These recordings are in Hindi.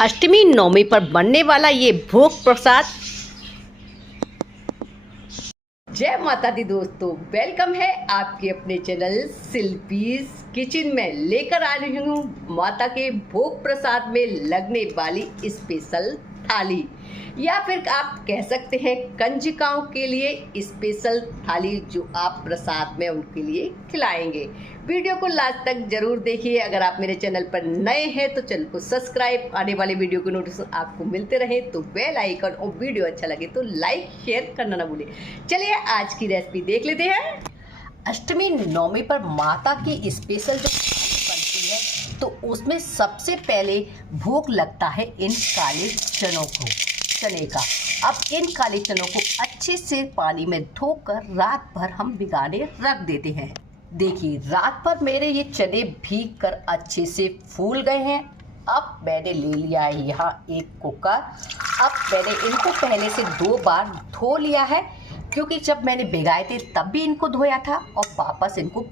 अष्टमी नवमी पर बनने वाला ये भोग प्रसाद। जय माता दी दोस्तों, वेलकम है आपके अपने चैनल शिल्पीज किचन में। लेकर आ रही हूँ माता के भोग प्रसाद में लगने वाली स्पेशल थाली, या फिर आप कह सकते हैं कंजकाओं के लिए स्पेशल थाली, जो आप प्रसाद में उनके लिए खिलाएंगे। वीडियो को लास्ट तक जरूर देखिए। अगर आप मेरे चैनल पर नए हैं तो चैनल को सब्सक्राइब, आने वाले वीडियो के नोटिफिकेशन आपको मिलते रहे तो बेल आइकन, और वीडियो अच्छा लगे तो लाइक शेयर करना ना भूलें। चलिए आज की रेसिपी देख लेते हैं। अष्टमी नवमी पर माता की स्पेशल जो बनती है तो उसमें सबसे पहले भोग लगता है इन काले चने का। अब इन काले चनों को अच्छे से पानी में धोकर रात भर हम भिगाने रख देते हैं। देखिए रात भर मेरे ये चने भीग कर अच्छे से फूल गए हैं। अब मैंने ले लिया है यहाँ एक कुकर। अब मैंने इनको पहले से 2 बार धो लिया है, क्योंकि जब मैंने भिगाए थे तब भी इनको धोया था और वापस इनको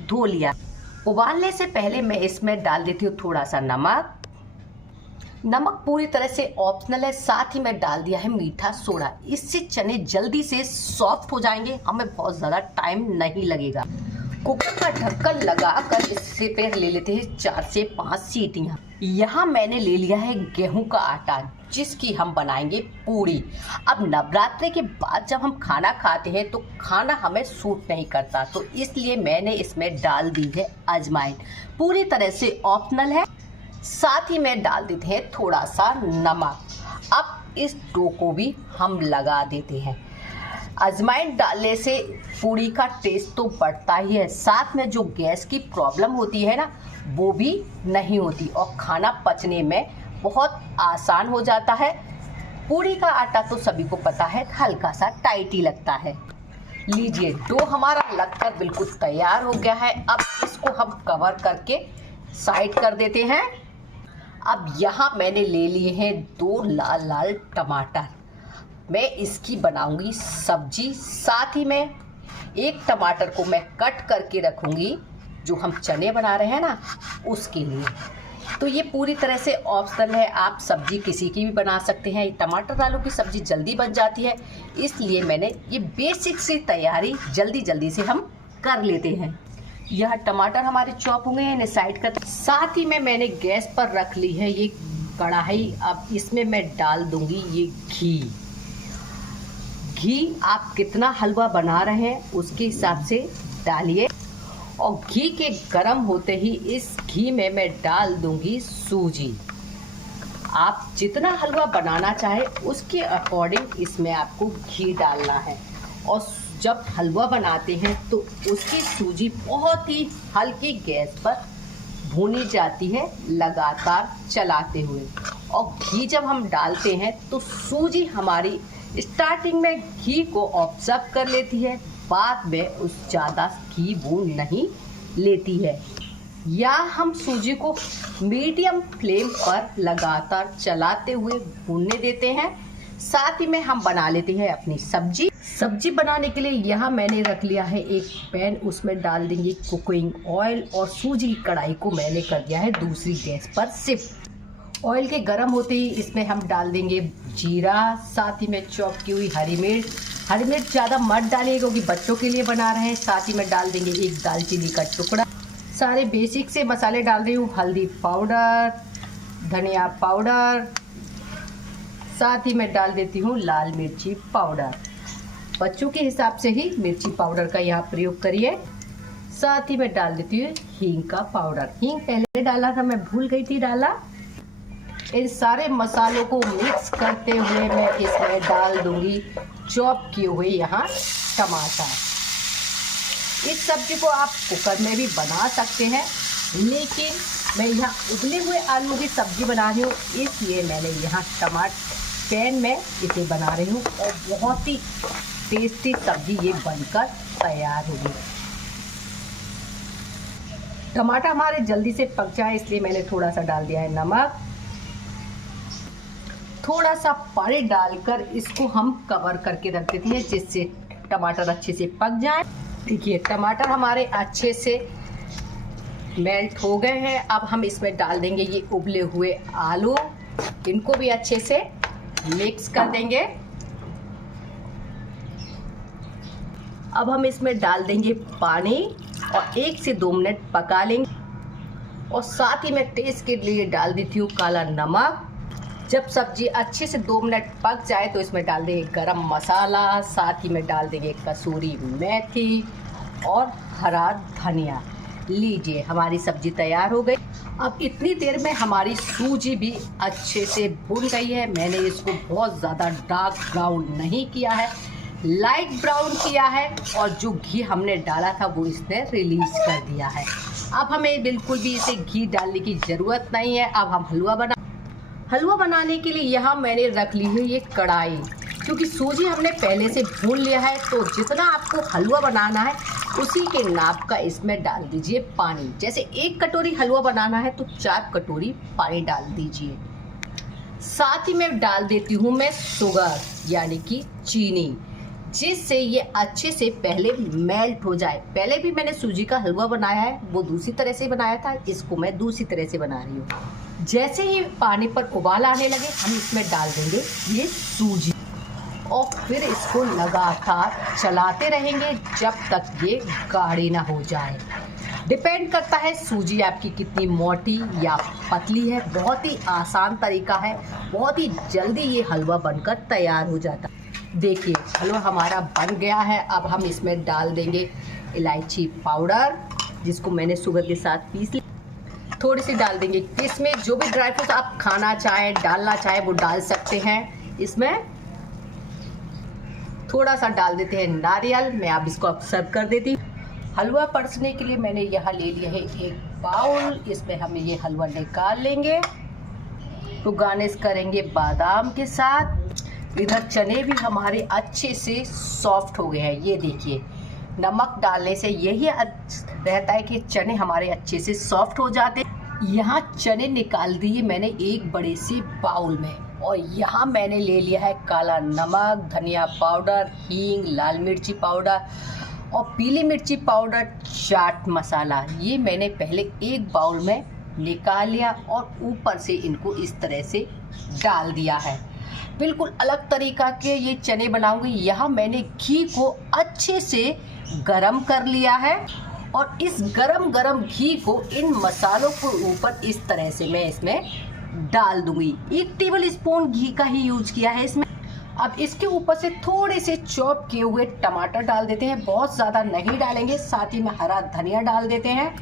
धो लिया। उबालने से पहले मैं इसमें डाल देती हूँ थोड़ा सा नमक। नमक पूरी तरह से ऑप्शनल है, साथ ही मैं डाल दिया है मीठा सोडा। इससे चने जल्दी से सॉफ्ट हो जाएंगे, हमें बहुत ज़्यादा टाइम नहीं लगेगा। कुकर का ढक्कन लगाकर इससे पे ले लेते हैं 4 से 5 सीटियाँ। यहाँ मैंने ले लिया है गेहूं का आटा, जिसकी हम बनाएंगे पूड़ी। अब नवरात्रि के बाद जब हम खाना खाते हैं तो खाना हमें सूट नहीं करता, तो इसलिए मैंने इसमें डाल दी है अजवाइन। पूरी तरह से ऑप्शनल है। साथ ही में डाल देते हैं थोड़ा सा नमक। अब इस डो को भी हम लगा देते हैं। अजवाइन डालने से पूड़ी का टेस्ट तो बढ़ता ही है, साथ में जो गैस की प्रॉब्लम होती है ना, वो भी नहीं होती और खाना पचने में बहुत आसान हो जाता है। पूड़ी का आटा तो सभी को पता है हल्का सा टाइट ही लगता है। लीजिए डो हमारा लगकर बिल्कुल तैयार हो गया है। अब इसको हम कवर करके साइड कर देते हैं। अब यहाँ मैंने ले लिए हैं 2 लाल लाल टमाटर। मैं इसकी बनाऊंगी सब्जी। साथ ही में एक टमाटर को मैं कट करके रखूंगी, जो हम चने बना रहे हैं ना, उसके लिए। तो ये पूरी तरह से ऑप्शनल है, आप सब्जी किसी की भी बना सकते हैं। टमाटर आलू की सब्जी जल्दी बन जाती है, इसलिए मैंने ये बेसिक सी तैयारी जल्दी से हम कर लेते हैं। यह टमाटर हमारे चॉप हो गए हैं, इन्हें साइड कर। साथ ही में मैंने गैस पर रख ली है ये कढ़ाई। अब इसमें मैं डाल दूंगी ये घी आप कितना हलवा बना रहे हैं उसके हिसाब से डालिए। और घी के गरम होते ही इस घी में मैं डाल दूंगी सूजी। आप जितना हलवा बनाना चाहे उसके अकॉर्डिंग इसमें आपको घी डालना है। और जब हलवा बनाते हैं तो उसकी सूजी बहुत ही हल्की गैस पर भूनी जाती है, लगातार चलाते हुए। और घी जब हम डालते हैं तो सूजी हमारी स्टार्टिंग में घी को ऑब्जर्व कर लेती है, बाद में उस ज़्यादा घी वो नहीं लेती है। या हम सूजी को मीडियम फ्लेम पर लगातार चलाते हुए भूनने देते हैं। साथ ही में हम बना लेते हैं अपनी सब्जी बनाने के लिए यहाँ मैंने रख लिया है एक पैन। उसमें डाल देंगे कुकिंग ऑयल, और सूजी की कढ़ाई को मैंने कर दिया है दूसरी गैस पर शिफ्ट। ऑयल के गर्म होते ही इसमें हम डाल देंगे जीरा, साथ ही में चॉप की हुई हरी मिर्च ज़्यादा मत डालिए क्योंकि बच्चों के लिए बना रहे हैं। साथ ही में डाल देंगे एक दालचीनी का टुकड़ा। सारे बेसिक से मसाले डाल रही हूँ, हल्दी पाउडर, धनिया पाउडर, साथ ही मैं डाल देती हूँ लाल मिर्ची पाउडर। बच्चों के हिसाब से ही मिर्ची पाउडर का यहाँ प्रयोग करिए। साथ ही मैं डाल देती हूँ हींग का पाउडर। हींग पहले डाला था, मैं भूल गई थी डाला। इन सारे मसालों को मिक्स करते हुए मैं इसमें डाल दूंगी चॉप किए हुए यहाँ टमाटर। इस सब्जी को आप कुकर में भी बना सकते हैं, लेकिन मैं यहाँ उबले हुए आलू की सब्जी बना रही हूँ, इसलिए मैंने यहाँ पैन में इसे बना रही हूँ। और बहुत ही टेस्टी सब्जी ये बनकर तैयार होगी। टमाटर हमारे जल्दी से पक जाए इसलिए मैंने थोड़ा सा डाल दिया है नमक। थोड़ा सा पानी डालकर इसको हम कवर करके रख देते हैं, जिससे टमाटर अच्छे से पक जाए। देखिए टमाटर हमारे अच्छे से मेल्ट हो गए हैं। अब हम इसमें डाल देंगे ये उबले हुए आलू। इनको भी अच्छे से मिक्स कर देंगे। अब हम इसमें डाल देंगे पानी और 1 से 2 मिनट पका लेंगे। और साथ ही मैं टेस्ट के लिए डाल देती हूँ काला नमक। जब सब्जी अच्छे से 2 मिनट पक जाए तो इसमें डाल देंगे गरम मसाला, साथ ही में डाल देंगे कसूरी मेथी और हरा धनिया। लीजिए, हमारी सब्जी तैयार हो गई। अब इतनी देर में हमारी सूजी भी अच्छे से भून गई है। मैंने इसको बहुत ज़्यादा डार्क ब्राउन नहीं किया है, लाइट ब्राउन किया है, और जो घी हमने डाला था वो इसने रिलीज कर दिया है। अब हमें बिल्कुल भी इसे घी डालने की ज़रूरत नहीं है। अब हम हलवा बनाने के लिए यहाँ मैंने रख ली हुई ये कढ़ाई, क्योंकि सूजी हमने पहले से भून लिया है। तो जितना आपको हलवा बनाना है उसी के नाप का इसमें डाल दीजिए पानी। जैसे 1 कटोरी हलवा बनाना है तो 4 कटोरी पानी डाल दीजिए। साथ ही में डाल देती हूँ मैं शुगर यानी कि चीनी, जिससे ये अच्छे से पहले मेल्ट हो जाए। पहले भी मैंने सूजी का हलवा बनाया है, वो दूसरी तरह से बनाया था, इसको मैं दूसरी तरह से बना रही हूँ। जैसे ही पानी पर उबाल आने लगे हम इसमें डाल देंगे ये सूजी और फिर इसको लगातार चलाते रहेंगे जब तक ये गाढ़ी ना हो जाए। डिपेंड करता है सूजी आपकी कितनी मोटी या पतली है। बहुत ही आसान तरीका है, बहुत ही जल्दी ये हलवा बनकर तैयार हो जाता है। देखिए, हलवा हमारा बन गया है। अब हम इसमें डाल देंगे इलायची पाउडर, जिसको मैंने शुगर के साथ पीस लिया। थोड़ी सी डाल देंगे किशमिश। जो भी ड्राई फ्रूट्स आप खाना चाहें, डालना चाहें, वो डाल सकते हैं। इसमें थोड़ा सा डाल देते हैं नारियल। मैं अब इसको सर्व कर देती हूँ। हलवा परसने के लिए मैंने यहाँ ले लिया है 1 बाउल। इसमें हम ये हलवा निकाल लेंगे तो गार्निश करेंगे बादाम के साथ। इधर चने भी हमारे अच्छे से सॉफ्ट हो गए हैं। ये देखिए, नमक डालने से यही रहता है कि चने हमारे अच्छे से सॉफ्ट हो जाते हैं। यहाँ चने निकाल दिए मैंने एक बड़े से बाउल में, और यहाँ मैंने ले लिया है काला नमक, धनिया पाउडर, हींग, लाल मिर्ची पाउडर और पीली मिर्ची पाउडर, चाट मसाला। ये मैंने पहले एक बाउल में निकाल लिया और ऊपर से इनको इस तरह से डाल दिया है। बिल्कुल अलग तरीका के ये चने बनाऊंगी। यहाँ मैंने घी को अच्छे से गरम कर लिया है और इस गरम घी को इन मसालों को ऊपर इस तरह से मैं इसमें डाल दूंगी। 1 टेबल स्पून घी का ही यूज किया है इसमें। अब इसके ऊपर से थोड़े से चॉप किए हुए टमाटर डाल देते हैं, बहुत ज़्यादा नहीं डालेंगे। साथ ही में हरा धनिया डाल देते हैं।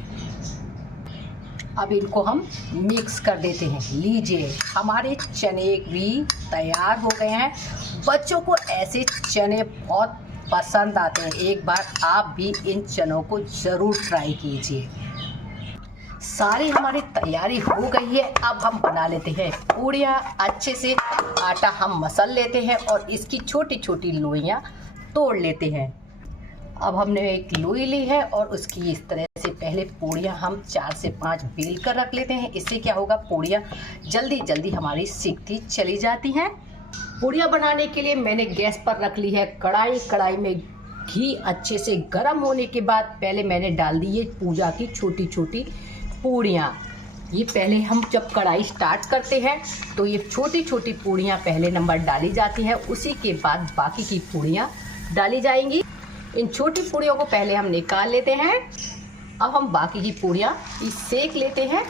अब इनको हम मिक्स कर देते हैं। लीजिए, हमारे चने भी तैयार हो गए हैं। बच्चों को ऐसे चने बहुत पसंद आते हैं। एक बार आप भी इन चनों को ज़रूर ट्राई कीजिए। सारी हमारी तैयारी हो गई है। अब हम बना लेते हैं पूड़ियाँ। अच्छे से आटा हम मसल लेते हैं और इसकी छोटी छोटी लोइयाँ तोड़ लेते हैं। अब हमने एक लोई ली है और उसकी इस तरह से पहले पूड़ियाँ हम 4 से 5 बेल कर रख लेते हैं। इससे क्या होगा, पूड़ियाँ जल्दी हमारी सिकती चली जाती हैं। पूड़ियाँ बनाने के लिए मैंने गैस पर रख ली है कढ़ाई। कढ़ाई में घी अच्छे से गर्म होने के बाद पहले मैंने डाल दी ये पूजा की छोटी छोटी पूड़ियाँ। ये पहले हम जब कढ़ाई स्टार्ट करते हैं तो ये छोटी छोटी पूड़ियाँ पहले नंबर डाली जाती हैं, उसी के बाद बाकी की पूड़ियाँ डाली जाएंगी। इन छोटी पूड़ियों को पहले हम निकाल लेते हैं। अब हम बाकी की पूड़ियाँ सेक लेते हैं।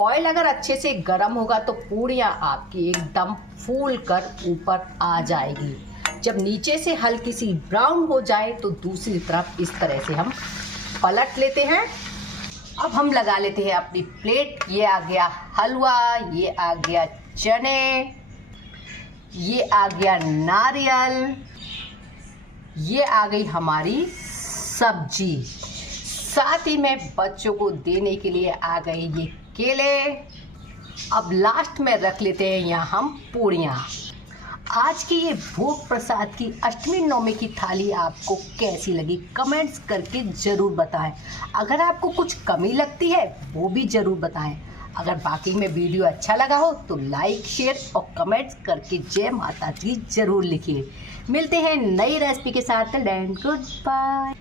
ऑयल अगर अच्छे से गर्म होगा तो पूड़ियाँ आपकी एकदम फूल कर ऊपर आ जाएगी। जब नीचे से हल्की सी ब्राउन हो जाए तो दूसरी तरफ इस तरह से हम पलट लेते हैं। अब हम लगा लेते हैं अपनी प्लेट। ये आ गया हलवा, ये आ गया चने, ये आ गया नारियल, ये आ गई हमारी सब्जी। साथ ही में बच्चों को देने के लिए आ गए ये केले। अब लास्ट में रख लेते हैं यहाँ हम पूड़ियाँ। आज की ये भोग प्रसाद की अष्टमी नवमी की थाली आपको कैसी लगी कमेंट्स करके ज़रूर बताएं। अगर आपको कुछ कमी लगती है वो भी ज़रूर बताएं। अगर बाकी में वीडियो अच्छा लगा हो तो लाइक, शेयर और कमेंट्स करके जय माता दी ज़रूर लिखिए। मिलते हैं नई रेसिपी के साथ। Good bye.